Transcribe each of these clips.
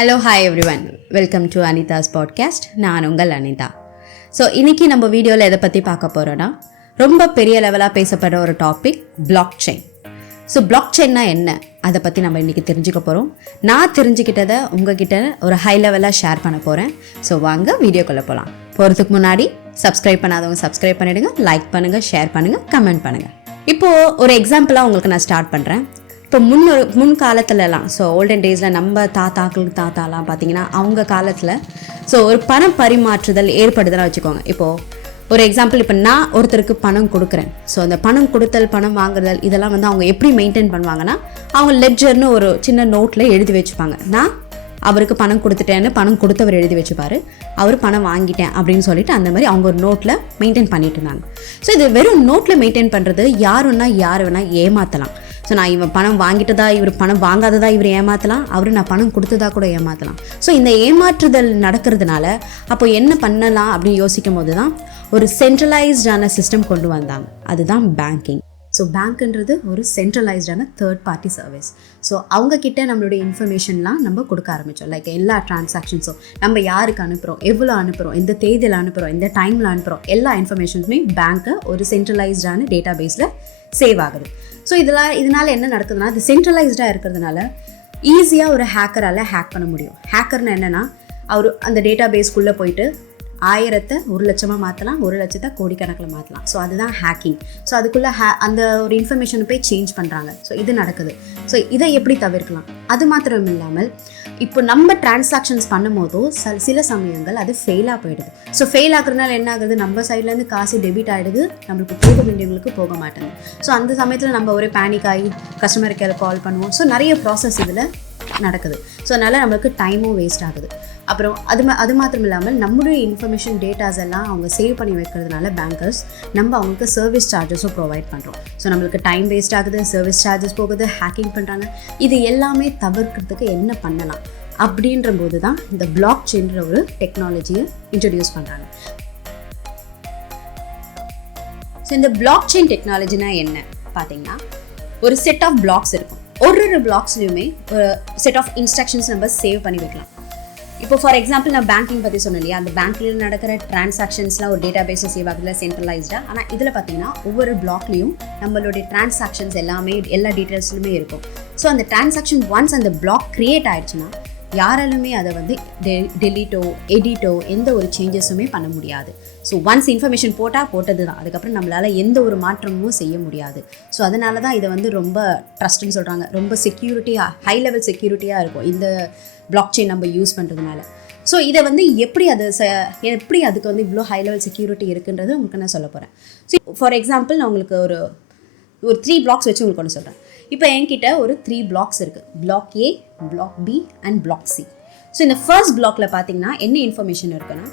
Hello hi everyone, welcome to Anitha's podcast. நான் உங்கள் Anitha. So இன்றைக்கி நம்ம வீடியோவில் எதை பற்றி பார்க்க போகிறோன்னா, ரொம்ப பெரிய லெவலாக பேசப்படுற ஒரு topic blockchain. So block செயின்னா என்ன, அதை பற்றி நம்ம இன்றைக்கி தெரிஞ்சுக்க போகிறோம். நான் தெரிஞ்சுக்கிட்டதை உங்ககிட்ட ஒரு ஹை லெவலாக ஷேர் பண்ண போகிறேன். ஸோ வாங்க வீடியோக்குள்ளே போகலாம். போகிறதுக்கு முன்னாடி சப்ஸ்கிரைப் பண்ணாதவங்க சப்ஸ்கிரைப் பண்ணிவிடுங்க, லைக் பண்ணுங்கள், ஷேர் பண்ணுங்கள், கமெண்ட் பண்ணுங்கள். இப்போது ஒரு எக்ஸாம்பிளாக உங்களுக்கு நான் ஸ்டார்ட் பண்ணுறேன். இப்போ முன் காலத்துலலாம், ஸோ ஓல்டன் டேஸில் நம்ம தாத்தாலாம் பார்த்தீங்கன்னா அவங்க காலத்தில் ஸோ ஒரு பண பரிமாற்றுதல் ஏற்படுதுன்னு வச்சுக்கோங்க. இப்போது ஒரு எக்ஸாம்பிள், இப்போ நான் ஒருத்தருக்கு பணம் கொடுக்குறேன். ஸோ அந்த பணம் கொடுத்தல், பணம் வாங்குதல், இதெல்லாம் வந்து அவங்க எப்படி மெயின்டைன் பண்ணுவாங்கன்னா, அவங்க லெட்ஜர்னு ஒரு சின்ன நோட்டில் எழுதி வச்சுப்பாங்க. நான் அவருக்கு பணம் கொடுத்துட்டேன்னு பணம் கொடுத்தவர் எழுதி வச்சுப்பார், அவர் பணம் வாங்கிட்டேன் அப்படின்னு சொல்லிட்டு அந்த மாதிரி அவங்க ஒரு நோட்டில் மெயின்டைன் பண்ணிட்டு இருந்தாங்க. ஸோ இது வெறும் நோட்டில் மெயின்டைன் பண்ணுறது யார் வேணால் ஏமாற்றலாம். ஸோ நான் இவன் பணம் வாங்கிட்டதா, இவர் பணம் வாங்காததா இவர் ஏமாற்றலாம், அவர் நான் பணம் கொடுத்ததா கூட ஏமாற்றலாம். ஸோ இந்த ஏமாற்றுதல் நடக்கிறதுனால அப்போ என்ன பண்ணலாம் அப்படின்னு யோசிக்கும் போது தான் ஒரு சென்ட்ரலைஸ்டான சிஸ்டம் கொண்டு வந்தாங்க. அதுதான் பேங்கிங். ஸோ பேங்க்ன்றது ஒரு சென்ட்ரலைஸ்டான தேர்ட் பார்ட்டி சர்வீஸ். ஸோ அவங்கக்கிட்ட நம்மளுடைய இன்ஃபர்மேஷன்லாம் நம்ம கொடுக்க ஆரம்பித்தோம். லைக் எல்லா டிரான்சாக்ஷன்ஸும் நம்ம யாருக்கு அனுப்புகிறோம், எவ்வளோ அனுப்புகிறோம், எந்த தேதியில் அனுப்புகிறோம், எந்த டைமில் அனுப்புகிறோம், எல்லா இன்ஃபர்மேஷன்ஸுமே பேங்க்கை ஒரு சென்ட்ரலைஸ்டான டேட்டா பேஸில் சேவ் ஆகுது. ஸோ இதனால் என்ன நடக்குதுன்னா, அது சென்ட்ரலைஸ்டாக இருக்கிறதுனால ஈஸியாக ஒரு ஹேக்கரால் ஹேக் பண்ண முடியும். ஹேக்கர்னு என்னென்னா, அவர் அந்த டேட்டா பேஸ்க்குள்ளே போயிட்டு 1000 1 லட்சமாக மாற்றலாம், 1 லட்சத்தை கோடிக்கணக்கில் மாற்றலாம். ஸோ அதுதான் ஹேக்கிங். ஸோ அதுக்குள்ளே அந்த ஒரு இன்ஃபர்மேஷனை போய் சேஞ்ச் பண்ணுறாங்க. ஸோ இது நடக்குது. ஸோ இதை எப்படி தவிர்க்கலாம்? அது மாத்திரம் இல்லாமல் இப்போ நம்ம டிரான்சாக்ஷன்ஸ் பண்ணும் போதோ சில சமயங்கள் அது ஃபெயிலாக போயிடுது. ஸோ ஃபெயில் ஆகுறதுனால என்ன ஆகுது, நம்ம சைட்லேருந்து காசு டெபிட் ஆகிடுது, நம்மளுக்கு போக வேண்டியவங்களுக்கு போக மாட்டேங்குது. ஸோ அந்த சமயத்தில் நம்ம ஒரு பேனிக் ஆகி கஸ்டமர் கேர் கால் பண்ணுவோம். ஸோ நிறைய ப்ராசஸ் இதில் நடக்குது. ஸோ அதனால் நம்மளுக்கு டைமும் வேஸ்ட் ஆகுது. அப்புறம் அது மாத்திரம் இல்லாமல் நம்மளுடைய இன்ஃபர்மேஷன் டேட்டாஸ் எல்லாம் அவங்க சேவ் பண்ணி வைக்கிறதுனால பேங்கர்ஸ் நம்ம அவங்களுக்கு சர்வீஸ் சார்ஜஸும் ப்ரொவைட் பண்ணுறோம். ஸோ நம்மளுக்கு டைம் வேஸ்ட் ஆகுது, சர்வீஸ் சார்ஜஸ் போகுது, ஹேக்கிங் பண்ணுறாங்க. இது எல்லாமே தவிர்க்கிறதுக்கு என்ன பண்ணலாம் அப்படின்ற போது தான் இந்த பிளாக் செயின்ற ஒரு டெக்னாலஜியை இன்ட்ரடியூஸ் பண்ணுறாங்க. ஸோ இந்த பிளாக் செயின் டெக்னாலஜினா என்ன பார்த்தீங்கன்னா, ஒரு செட் ஆஃப் பிளாக்ஸ் இருக்கும். ஒரு பிளாக்ஸ்லையுமே ஒரு செட் ஆஃப் இன்ஸ்ட்ரக்ஷன்ஸ் நம்ம சேவ் பண்ணி வைக்கலாம். இப்போ ஃபார் எக்ஸாம்பிள் நான் பேங்கிங் பற்றி சொன்னேன் இல்லையா, அந்த பேங்க்ல நடக்கிற டிரான்சாக்ஷன்ஸ்லாம் ஒரு டேட்டா பேஸில் சேவ் ஆகுதுல சென்ட்ரலைஸ்டாக. ஆனால் இதில் பார்த்தீங்கன்னா ஒவ்வொரு பிளாக்லேயும் நம்மளுடைய டிரான்சாக்ஷன்ஸ் எல்லா டீட்டெயில்ஸ்லுமே இருக்கும். ஸோ அந்த டிரான்சாக்ஷன் ஒன்ஸ் அந்த பிளாக் க்ரியேட் ஆயிடுச்சுன்னா யாராலுமே அதை வந்து டெலீட்டோ எடிட்டோ எந்த ஒரு சேஞ்சஸுமே பண்ண முடியாது. ஸோ ஒன்ஸ் இன்ஃபர்மேஷன் போட்டது தான், அதுக்கப்புறம் நம்மளால் எந்த ஒரு மாற்றமும் செய்ய முடியாது. ஸோ அதனால தான் இதை வந்து ரொம்ப ட்ரஸ்ட்னு சொல்கிறாங்க. ரொம்ப செக்யூரிட்டியாக, ஹை லெவல் செக்யூரிட்டியாக இருக்கும் இந்த பிளாக் செயின் நம்ம யூஸ் பண்ணுறதுனால. ஸோ இதை வந்து எப்படி அதுக்கு வந்து இவ்வளோ ஹை லெவல் செக்யூரிட்டி இருக்குன்றது உங்களுக்கு நான் சொல்ல போகிறேன். ஸோ ஃபார் எக்ஸாம்பிள் நான் உங்களுக்கு ஒரு 3 பிளாக்ஸ் வச்சு உங்களுக்கு ஒன்று சொல்கிறேன். இப்போ என்கிட்ட ஒரு 3 பிளாக்ஸ் இருக்குது. Block A, block B and block C. So இந்த ஃபர்ஸ்ட் பிளாக்ல பார்த்தீங்கன்னா என்ன இன்ஃபர்மேஷன் இருக்குன்னா,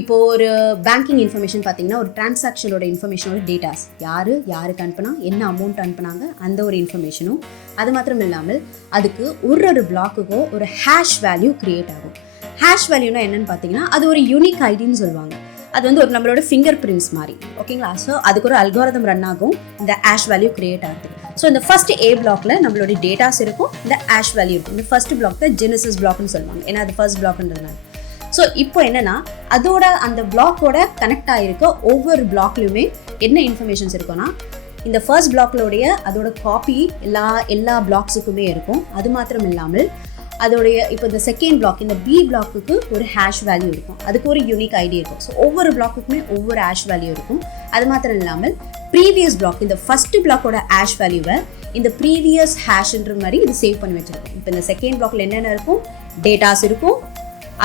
இப்போது ஒரு பேங்கிங் இன்ஃபர்மேஷன் பார்த்தீங்கன்னா ஒரு டிரான்சாக்ஷனோட இன்ஃபர்மேஷனோட டேட்டாஸ், யாருக்கு அனுப்புனா, என்ன அமௌண்ட் அனுப்புனாங்க, அந்த ஒரு இன்ஃபர்மேஷனும். அது மாத்திரம் இல்லாமல் அதுக்கு ஒரு பிளாக்குக்கோ ஒரு ஹேஷ் வேல்யூ க்ரியேட் ஆகும். ஹேஷ் வேல்யூனா என்னன்னு பார்த்தீங்கன்னா, அது ஒரு யூனிக் ஐடின்னு சொல்லுவாங்க. அது வந்து ஒரு நம்மளோட ஃபிங்கர் பிரிண்ட்ஸ் மாதிரி, ஓகேங்களா? ஸோ அதுக்கு ஒரு அல்காரிதம் ரன் ஆகும் இந்த ஹேஷ் வேல்யூ க்ரியேட் ஆகுது. ஸோ இந்த ஃபர்ஸ்ட் ஏ பிளாக்ல நம்மளோட டேட்டாஸ் இருக்கும், இந்த ஹேஷ் வேல்யூ இருக்கும். இந்த ஃபர்ஸ்ட் பிளாக் தான் ஜெனசிஸ் பிளாக்னு சொல்லுவாங்க, ஏன்னா அது ஃபர்ஸ்ட் பிளாக்ன்றதுனால. ஸோ இப்போ என்னன்னா, அதோட அந்த பிளாக்கோட கனெக்ட் ஆகிருக்க ஒவ்வொரு பிளாக்லையுமே என்ன இன்ஃபர்மேஷன்ஸ் இருக்குன்னா, இந்த ஃபர்ஸ்ட் பிளாக்லோடைய அதோட காப்பி எல்லா பிளாக்ஸுக்குமே இருக்கும். அது மாத்திரம் இல்லாமல் அதோடைய இப்போ இந்த செகண்ட் பிளாக், இந்த பி பிளாக்குக்கு ஒரு ஹேஷ் வேல்யூ இருக்கும், அதுக்கு ஒரு யூனிக் ஐடி இருக்கும். ஸோ ஒவ்வொரு பிளாக்குக்குமே ஒவ்வொரு ஹேஷ் வேல்யூ இருக்கும். அது மாத்திரம் இல்லாமல் ப்ரீவியஸ் பிளாக், இந்த ஃபர்ஸ்ட் பிளாக்கோட ஹேஷ் வேல்யூவை இந்த ப்ரீவியஸ் ஹேஷ்ன்ற மாதிரி இது சேவ் பண்ணி வச்சிருக்கும். இப்போ இந்த செகண்ட் பிளாக்ல என்னென்ன இருக்கும், டேட்டாஸ் இருக்கும்,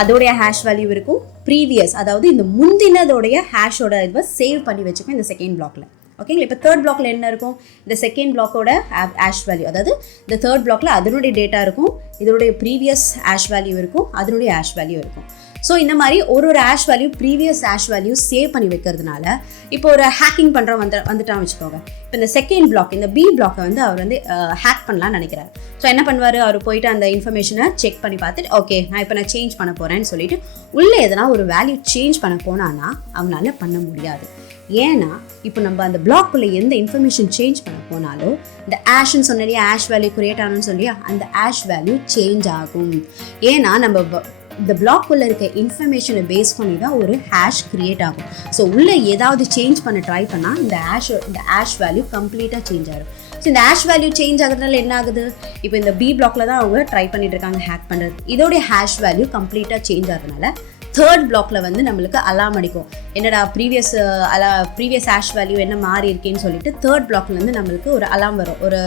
அதோடைய ஹேஷ் வேல்யூ இருக்கும், ப்ரீவியஸ் அதாவது இந்த முந்தினதோடைய ஹேஷோட இதை சேவ் பண்ணி வச்சுக்கும் இந்த செகண்ட் பிளாக்ல. ஓகேங்களா? இப்போ தேர்ட் பிளாக்ல என்ன இருக்கும், இந்த செகண்ட் பிளாக்கோட ஹேஷ் வேல்யூ, அதாவது இந்த தேர்ட் பிளாக்ல அதனுடைய டேட்டா இருக்கும், இதனுடைய ப்ரீவியஸ் ஹேஷ் வேல்யூ இருக்கும், அதனுடைய ஹேஷ் வேல்யூ இருக்கும். ஸோ இந்த மாதிரி ஒரு hash value, previous hash value save பண்ணி வைக்கிறதுனால இப்போ ஒரு ஹேக்கிங் பண்ணுற வந்துட்டான்னு வச்சுக்கோங்க. இப்போ இந்த செகண்ட் பிளாக், இந்த பி பிளாக்கை வந்து அவர் வந்து ஹேக் பண்ணலான்னு நினைக்கிறார். ஸோ என்ன பண்ணுவார், அவர் போயிட்டு அந்த இன்ஃபர்மேஷனை செக் பண்ணி பார்த்துட்டு, ஓகே நான் சேஞ்ச் பண்ண போகிறேன்னு சொல்லிட்டு உள்ளே எதனா ஒரு வேல்யூ சேஞ்ச் பண்ண போனான்னா அவனால் பண்ண முடியாது. ஏன்னா இப்போ நம்ம அந்த பிளாக்குள்ளே எந்த இன்ஃபர்மேஷன் சேஞ்ச் பண்ண போனாலும் இந்த ஆஷ்ன்னு சொன்னாலே ஆஷ் வேல்யூ கிரியேட் ஆகணும்னு சொல்லியா அந்த ஆஷ் வேல்யூ சேஞ்ச் ஆகும். ஏன்னா நம்ம இந்த பிளாக்குள்ளே இருக்க இன்ஃபர்மேஷனை பேஸ் பண்ணி தான் ஒரு ஹேஷ் கிரியேட் ஆகும். ஸோ உள்ளே ஏதாவது சேஞ்ச் பண்ண ட்ரை பண்ணால் இந்த ஆஷ் வேல்யூ கம்ப்ளீட்டாக சேஞ்ச் ஆகும். ஸோ இந்த ஆஷ் வேல்யூ சேஞ்ச் ஆகுறதுனால என்ன ஆகுது, இப்போ இந்த பி பிளாக்ல தான் அவங்க ட்ரை பண்ணிட்டு இருக்காங்க ஹேக் பண்ணுறது. இதோடைய ஹேஷ் வேல்யூ கம்ப்ளீட்டாக சேஞ்ச் ஆகுறதுனால தேர்ட் பிளாக்ல வந்து நம்மளுக்கு அலாம் அடிக்கும். என்னடா ப்ரீவியஸ் ஹேஷ் வேல்யூ என்ன மாறி இருக்கேன்னு சொல்லிட்டு தேர்ட் பிளாக்ல இருந்து நம்மளுக்கு ஒரு அலாம் வரும், ஒரு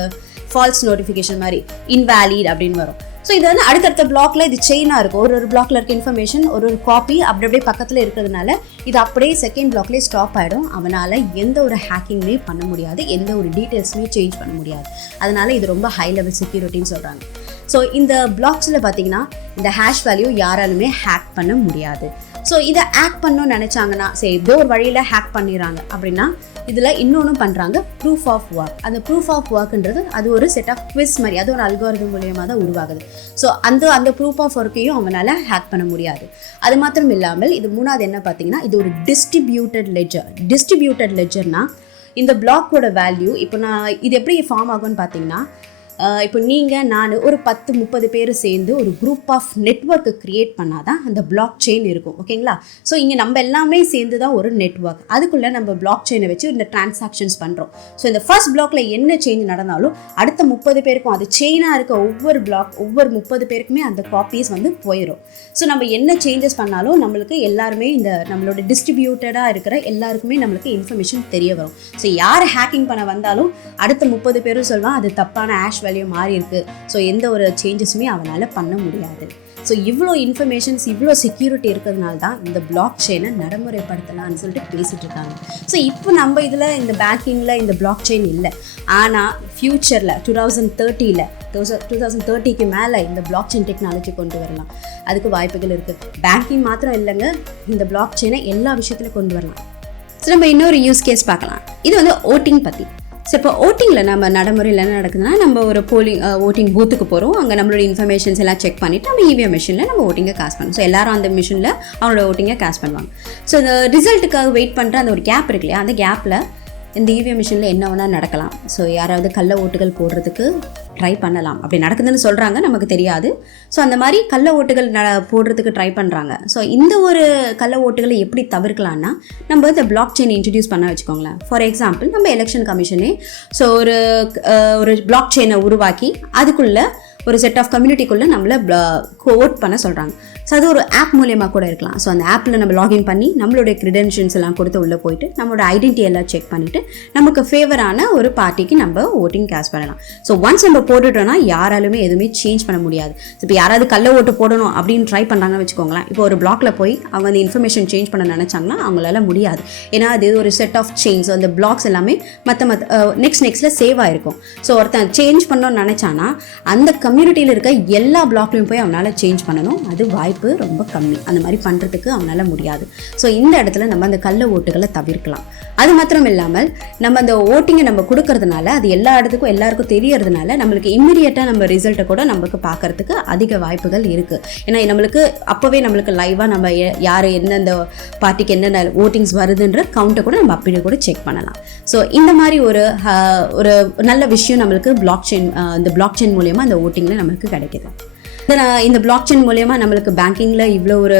ஃபால்ஸ் நோட்டிஃபிகேஷன் மாதிரி இன்வேலிட் அப்படின்னு வரும். ஸோ இது வந்து அடுத்தடுத்த பிளாக்ல இது செயினாக இருக்கும். ஒரு பிளாக்ல இருக்க இன்ஃபர்மேஷன் ஒரு காப்பி அப்படியே பக்கத்தில் இருக்கிறதுனால இது அப்படியே செகண்ட் பிளாக்லேயே ஸ்டாப் ஆகிடும். அவனால் எந்த ஒரு ஹேக்கிங்குமே பண்ண முடியாது, எந்த ஒரு டீட்டெயில்ஸுமே சேஞ்ச் பண்ண முடியாது. அதனால இது ரொம்ப ஹை லெவல் செக்யூரிட்டின்னு சொல்கிறாங்க. ஸோ இந்த பிளாக்ஸில் பார்த்தீங்கன்னா இந்த ஹேஷ் வேல்யூ யாராலுமே ஹேக் பண்ண முடியாது. ஸோ இதை ஹேக் பண்ணணும்னு நினச்சாங்கன்னா சரி ஏதோ ஒரு வழியில் ஹேக் பண்ணிடுறாங்க அப்படின்னா இதில் இன்னொன்றும் பண்ணுறாங்க, ப்ரூஃப் ஆஃப் ஒர்க். அந்த ப்ரூஃப் ஆஃப் ஒர்க்ன்றது அது ஒரு செட் ஆஃப் குவிஸ் மாதிரி, அது ஒரு அல்காரிதம் மூலியமாக தான் உருவாகுது. ஸோ அந்த ப்ரூஃப் ஆஃப் ஒர்க்கையும் அவங்களால ஹேக் பண்ண முடியாது. அது மாத்திரம் இல்லாமல் இது மூணாவது என்ன பார்த்தீங்கன்னா இது ஒரு டிஸ்ட்ரிபியூட்டட் லெட்ஜர். டிஸ்ட்ரிபியூட்டட் லெட்ஜர்னா இந்த பிளாக்கோட வேல்யூ இப்போ நான் இது எப்படி ஃபார்ம் ஆகும்னு பார்த்தீங்கன்னா இப்போ நீங்கள் நான் ஒரு 10-30 பேர் சேர்ந்து ஒரு குரூப் ஆஃப் நெட்வொர்க்கு க்ரியேட் பண்ணால் தான் அந்த பிளாக் செயின் இருக்கும். ஓகேங்களா? ஸோ இங்கே நம்ம எல்லாமே சேர்ந்து தான் ஒரு நெட்வொர்க், அதுக்குள்ளே நம்ம பிளாக் செயினை வச்சு இந்த டிரான்சாக்ஷன்ஸ் பண்ணுறோம். ஸோ இந்த ஃபர்ஸ்ட் பிளாக்ல என்ன சேஞ்ச் நடந்தாலும் அடுத்த 30 பேருக்கும் அது செயினாக இருக்க ஒவ்வொரு 30 பேருக்குமே அந்த காப்பீஸ் வந்து போயிடும். ஸோ நம்ம என்ன சேஞ்சஸ் பண்ணாலும் நம்மளுக்கு எல்லாருமே இந்த நம்மளோட டிஸ்ட்ரிபியூட்டடாக இருக்கிற எல்லாருக்குமே நம்மளுக்கு இன்ஃபர்மேஷன் தெரிய வரும். ஸோ யார் ஹேக்கிங் பண்ண வந்தாலும் அடுத்த 30 பேரும் சொல்லுவான் அது தப்பான ஆஷ் வேல்யூ மாறி இருக்கு. ஸோ எந்த ஒரு சேஞ்சஸுமே அவனால் பண்ண முடியாது. ஸோ இவ்வளோ இன்ஃபர்மேஷன்ஸ் இவ்வளோ செக்யூரிட்டி இருக்கிறதுனால தான் இந்த பிளாக் செயினை நடைமுறைப்படுத்தலாம்னு சொல்லிட்டு பேசிகிட்டு இருக்காங்க. ஸோ இப்போ நம்ம இதில் இந்த பேங்கிங்கில் இந்த பிளாக் செயின் இல்லை, ஆனால் ஃப்யூச்சரில் 2030க்கு மேலே இந்த பிளாக் செயின் டெக்னாலஜி கொண்டு வரலாம், அதுக்கு வாய்ப்புகள் இருக்குது. பேங்கிங் மாத்திரம் இல்லைங்க, இந்த பிளாக் செயினை எல்லா விஷயத்துலையும் கொண்டு வரலாம். ஸோ நம்ம இன்னொரு யூஸ் கேஸ் பார்க்கலாம். இது வந்து ஓட்டிங் பற்றி. ஸோ இப்போ ஓட்டிங்கில் நம்ம நடைமுறையில் என்ன நடக்குதுன்னா நம்ம ஒரு ஓட்டிங் பூத்துக்கு போகிறோம், அங்கே நம்மளோட இன்ஃபர்மேஷன்ஸ் எல்லாம் செக் பண்ணிவிட்டு நம்ம இவிஎம் மிஷினில் நம்ம ஓட்டிங்கை காஸ்ட் பண்ணணும். ஸோ எல்லாரும் அந்த மிஷினில் அவங்களோட ஓட்டிங்கை காஸ்ட் பண்ணுவாங்க. ஸோ இந்த ரிசல்ட்டுக்காக வெயிட் பண்ணுற அந்த ஒரு கேப் இருக்கு இல்லையா, அந்த கேப்பில் இந்த இவிஎம் மிஷினில் என்ன வேணால் நடக்கலாம். ஸோ யாராவது கள்ள ஓட்டுகள் போடுறதுக்கு ட்ரை பண்ணலாம், அப்படி நடக்குதுன்னு சொல்கிறாங்க, நமக்கு தெரியாது. ஸோ அந்த மாதிரி கள்ள ஓட்டுகள் போடுறதுக்கு ட்ரை பண்ணுறாங்க. ஸோ இந்த ஒரு கள்ள ஓட்டுகளை எப்படி தவிர்க்கலாம்னா நம்ம இந்த பிளாக் செயின் இன்ட்ரடியூஸ் பண்ண வச்சுக்கோங்களேன். ஃபார் எக்ஸாம்பிள் நம்ம எலெக்ஷன் கமிஷனே ஸோ ஒரு பிளாக் செயினை உருவாக்கி அதுக்குள்ளே ஒரு செட் ஆஃப் கம்யூனிட்டிக்குள்ளே நம்மளை ஓட் பண்ண சொல்கிறாங்க. ஸோ அது ஒரு ஆப் மூலியமாக கூட இருக்கலாம். ஸோ அந்த ஆப்பில் நம்ம லாகின் பண்ணி நம்மளுடைய க்ரிடென்ஷியல்ஸ் எல்லாம் கொடுத்து உள்ளே போயிட்டு நம்மளோட ஐடென்டிட்டி எல்லாம் செக் பண்ணிவிட்டு நமக்கு ஃபேவரான ஒரு பார்ட்டிக்கு நம்ம ஓட்டிங் காஸ்ட் பண்ணலாம். ஸோ ஒன்ஸ் நம்ம போட்டுட்டோம்னா யாராலுமே எதுவுமே சேஞ்ச் பண்ண முடியாது. இப்போ யாராவது கள்ள ஓட்டு போடணும் அப்படின்னு ட்ரை பண்ணுறாங்கன்னு வச்சுக்கோங்களேன், இப்போ ஒரு பிளாக்ல போய் அவங்க அந்த இன்ஃபர்மேஷன் சேஞ்ச் பண்ண நினச்சாங்கன்னா அவங்களால முடியாது. ஏன்னா அது ஒரு செட் ஆஃப் செயின்ஸ், அந்த பிளாக்ஸ் எல்லாமே மற்ற நெக்ஸ்ட்டில் சேவ் ஆகிருக்கும். ஸோ ஒருத்தன் சேஞ்ச் பண்ணணும்னு நினச்சானா அந்த கம்யூனிட்டியில் இருக்க எல்லா பிளாக்லையும் போய் அவனால் சேஞ்ச் பண்ணணும், அது வாய்ப்பு ரொம்ப கம்மி. அந்த மாதிரி பண்ணுறதுக்கு அவனால் முடியாது. ஸோ இந்த இடத்துல நம்ம அந்த கள்ள ஓட்டுகளை தவிர்க்கலாம். அது மாத்திரம் இல்லாமல் நம்ம அந்த ஓட்டிங்கை நம்ம கொடுக்கறதுனால அது எல்லா இடத்துக்கும் எல்லாருக்கும் தெரியறதுனால நம்மளுக்கு இம்மிடியட்டாக நம்ம ரிசல்ட்டை கூட நம்மளுக்கு பார்க்கறதுக்கு அதிக வாய்ப்புகள் இருக்குது. ஏன்னா நம்மளுக்கு அப்போவே நம்மளுக்கு லைவாக நம்ம யார் எந்தெந்த பார்ட்டிக்கு என்னென்ன ஓட்டிங்ஸ் வருதுன்ற கவுண்ட்டை கூட நம்ம அப்படியே கூட செக் பண்ணலாம். ஸோ இந்த மாதிரி ஒரு நல்ல விஷயம் நம்மளுக்கு இந்த பிளாக் செயின் மூலயமா அந்த ஓட்டிங்கில் நம்மளுக்கு கிடைக்குது. இந்த பிளாக் செயின் மூலயமா நம்மளுக்கு பேங்கிங்கில் இவ்வளோ ஒரு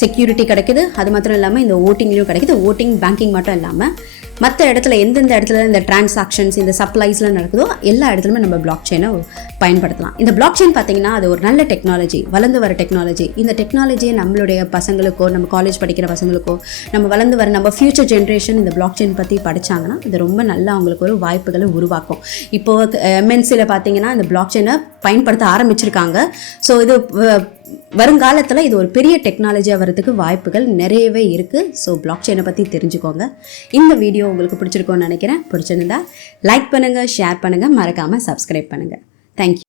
செக்யூரிட்டி கிடைக்குது. அது மாத்திரம் இல்லாமல் இந்த ஓட்டிங்லேயும் கிடைக்குது. ஓட்டிங் பேங்கிங் மட்டும் இல்லாமல் மற்ற இடத்துல எந்தெந்த இடத்துல இந்த டிரான்சாக்ஷன்ஸ் இந்த சப்ளைஸ்லாம் நடக்குதோ எல்லா இடத்துலையுமே நம்ம பிளாக் செயினை பயன்படுத்தலாம். இந்த பிளாக் செயின் பார்த்தீங்கன்னா அது ஒரு நல்ல டெக்னாலஜி, வளர்ந்து வர டெக்னாலஜி. இந்த டெக்னாலஜியை நம்மளுடைய பசங்களுக்கோ நம்ம காலேஜ் படிக்கிற பசங்களுக்கோ நம்ம வளர்ந்து வர நம்ம ஃபியூச்சர் ஜென்ரேஷன் இந்த பிளாக் செயின் பற்றி படித்தாங்கன்னா இது ரொம்ப நல்லா அவங்களுக்கு ஒரு வாய்ப்புகளை உருவாக்கும். இப்போது எம்என்சியில் பார்த்தீங்கன்னா இந்த பிளாக் செயினை பயன்படுத்த ஆரம்பிச்சிருக்காங்க. ஸோ இது வருங்காலத்தில் இது ஒரு பெரிய டெக்னாலஜியாக வரதுக்கு வாய்ப்புகள் நிறையவே இருக்குது. ஸோ பிளாக் செயினை பற்றி தெரிஞ்சுக்கோங்க. இந்த வீடியோ உங்களுக்கு பிடிச்சிருக்கோன்னு நினைக்கிறேன். பிடிச்சிருந்தா லைக் பண்ணுங்கள், ஷேர் பண்ணுங்கள், மறக்காமல் சப்ஸ்கிரைப் பண்ணுங்கள். தேங்க்யூ.